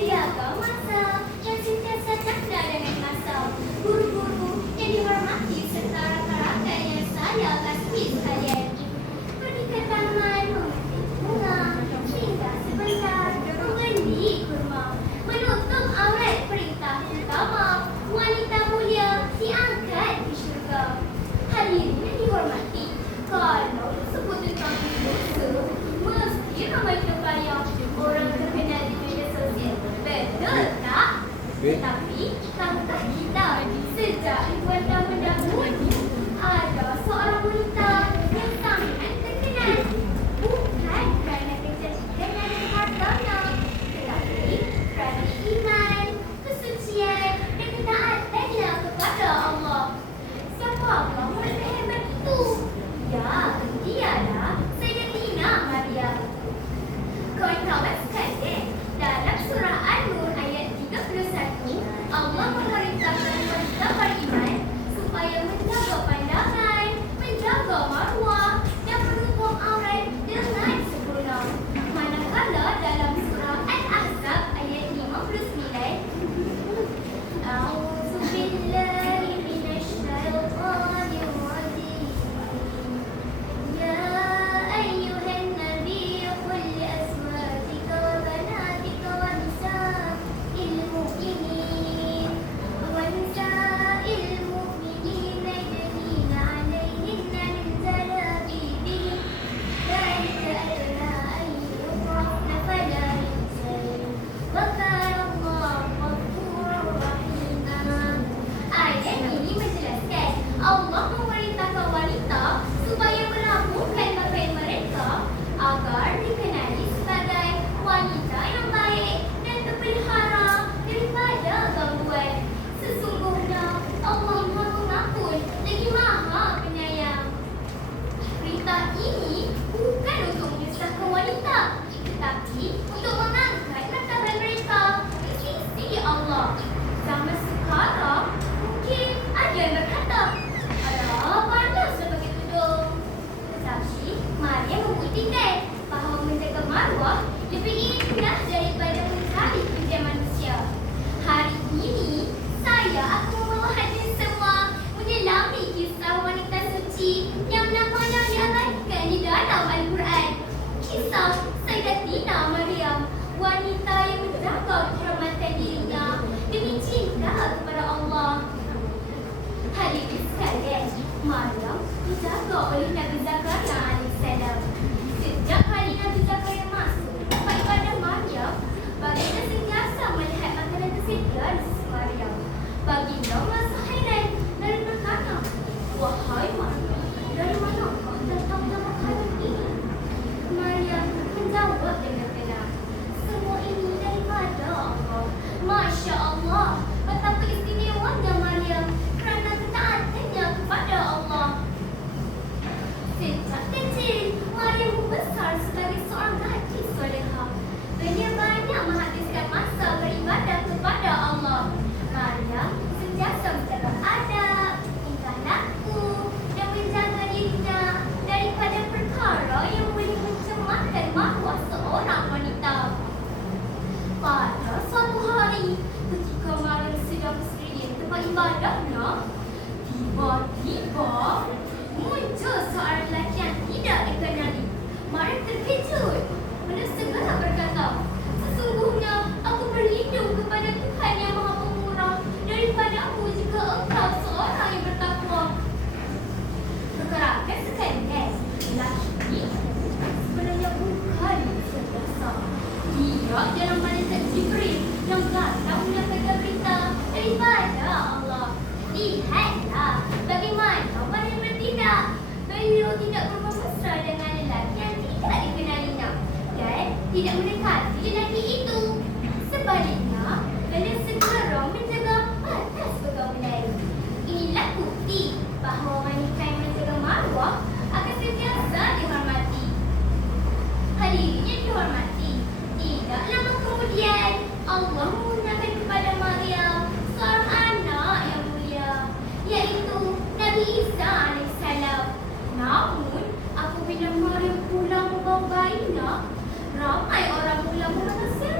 menjaga masa dan sentiasa cakna dengan masa. Guru-guru yang dihormati serta rakan-rakan yang saya kasihi sekalian. Pergi ke taman memetik bunga, hingga sebentar mengendi kurma. Menutup aurat perintah utama, wanita mulia diangkat di syurga. Hadirin yang dihormati, kalau sebut tentang dosa, mesti ramai terbayang orang terkenal di media sosial. Betul tak? Tetapi, tahukah kita sejak ribuan tahun dahulu ada seorang wanita yang sangat terkenal. Bukan kerana kecantikan dan hartanya, tetapi kerana iman, kesucian dan ketaatannya kepada Allah. Siapakah wanita hebat itu? Ya, dialah Sayyidatina Maryam. Kawan-kawan sekalian, dalam surah An-Nur ayat 31, Allah memerintahkan wanita beriman supaya menjaga pandangan, menjaga maruah dan menutup aurat dengan sempurna. Manakala dalam surah Al-Ahzab ayat 59, A'udzu billahi minasy syaithanir rajim. Ya ayyuhan nabiy qul li azwajika wa banatika wa nisa'il mu'minin yudnina 'alayhinna min jalabibihin dhalika adna an yu'rafna fala yu'zain wa kana Allahu ghafurur rahima. Ayat ini menjelaskan Allah memerintahkan wanita supaya melakukan pakaian mereka agar dikenali sebagai wanita yang baik dan terpelihara daripada gangguan. Sesungguhnya Allah Maha Pengampun lagi Maha Penyayang. Perintah ini bukan untuk menyusahkan wanita, tetapi untuk mengangkat martabat mereka di sisi Allah. Zaman sekarang mungkin ada yang berkata, alah, panaslah pakai tudung. Tetapi Maryam membuktikan bahawa menjaga maruah lebih indah daripada mencari pujian manusia. Hari ini saya akan membawa hadirin semua menyelami kisah wanita suci yang namanya diabadikan di dalam Al-Quran. Kisah Sayyidatina Maryam, wanita yang menjaga kehormatan dirinya demi cinta kepada Allah. Hadirin sekalian, Maryam dijaga oleh Nabi Zakaria alaihissalam. Sejak hari Nabi Zakaria masuk tempat ibadah Maryam, baginda sentiasa melihat makanan tersedia di sisi Maryam. Baginda merasa hairan dan bertanya, wahai Maryam, dari manakah datangnya makanan ini? Maryam menjawab dengan tenang, semua ini daripada Allah. Masya Allah, betapa istimewanya Maryam kerana ketaatannya kepada Allah. Sejak kecil, Maryam membesar sebagai seorang gadis solehah. Dia banyak menghabiskan masa beribadah kepada Allah. Maryam sentiasa menjaga adab, tingkah laku dan menjaga dirinya daripada perkara yang boleh mencemarkan maruah seorang wanita. Pada suatu hari, ketika Maryam sedang berdiri di tempat ibadahnya, tiba-tiba muncul seorang lelaki yang tidak dikenali. Maryam terkejut. Beliau segera berkata, sesungguhnya aku berlindung kepada Tuhan yang Maha Pemurah daripadamu jika engkau seorang yang bertakwa. Rekan-rekan sekalian, lelaki ini sebenarnya bukan manusia biasa. Dia adalah malaikat Jibril yang datang menyampaikan berita daripada Allah. Lihatlah bagaimana Maryam bertindak. Beliau tidak bermesra dengan lelaki yang tidak dikenalinya dan tidak mendekati lelaki itu. Sebaliknya, beliau segera menjaga batas pergaulan. Inilah bukti bahawa wanita yang menjaga maruah akan sentiasa dihormati. Hadirin yang dihormati, tidak lama kemudian Allah menggunakan kepada Maryam seorang anak yang mulia, iaitu Nabi Isa alaihissalam. Namun, apabila Maryam pulang membawa bayinya, ramai orang mula merasa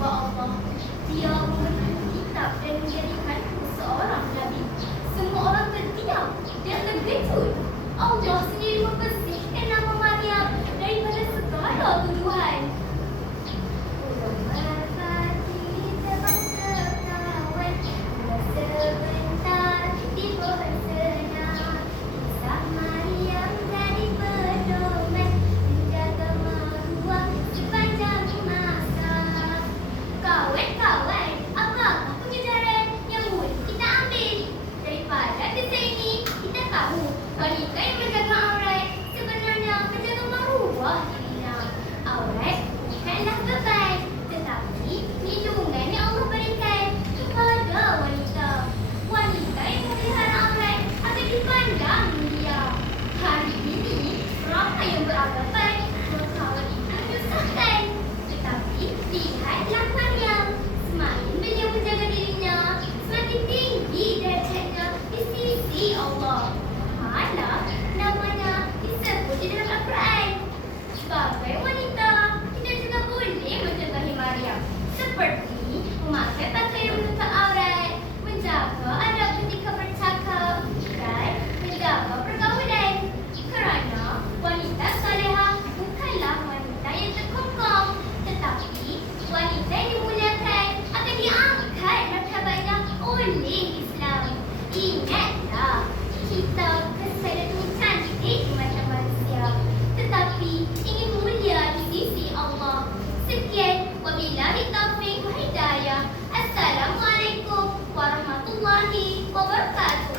hamba Allah. Dia memberi kitab dan menjadikanku seorang nabi. Semua orang terdiam dan terkejut. Allah sendiri membersihkan nama Maryam daripada segala tuduhan. Sebentar di pohon senang, kisah Maryam jadi pedoman menjaga maruah sepanjang masa. Kawan-kawan, apakah pengajaran yang boleh kita ambil daripada kisah ini? Kita tahu wanita yang menjaga aurat sebenarnya menjaga maruah dirinya. Aurat bukanlah beban, tetapi lindungan yang Allah berikan kepada wanita. Wanita yang memelihara aurat akan dipandang mulia. Hari ini ramai yang beranggapan perkara itu menyusahkan. Tetapi lihatlah Maryam, semakin beliau menjaga dirinya, semakin tinggi derajatnya di sisi Allah. Malah namanya disebut di dalam Al-Quran. Sebagai wanita, kita juga boleh mencontohi Maryam, seperti memakai pakaian menutup aurat, menjaga adab ketika bercakap, dan menjaga pergaulan. Kerana wanita salehah bukanlah wanita yang terkongkong, tetapi wanita yang dimuliakan akan diangkat martabatnya oleh Islam. Ingatlah, kita kesedaran cantik di mata manusia, tetapi ingin mulia di sisi Allah. Sekian, wabillahi taufiq wa hidayah. Assalamualaikum warahmatullahi wabarakatuh.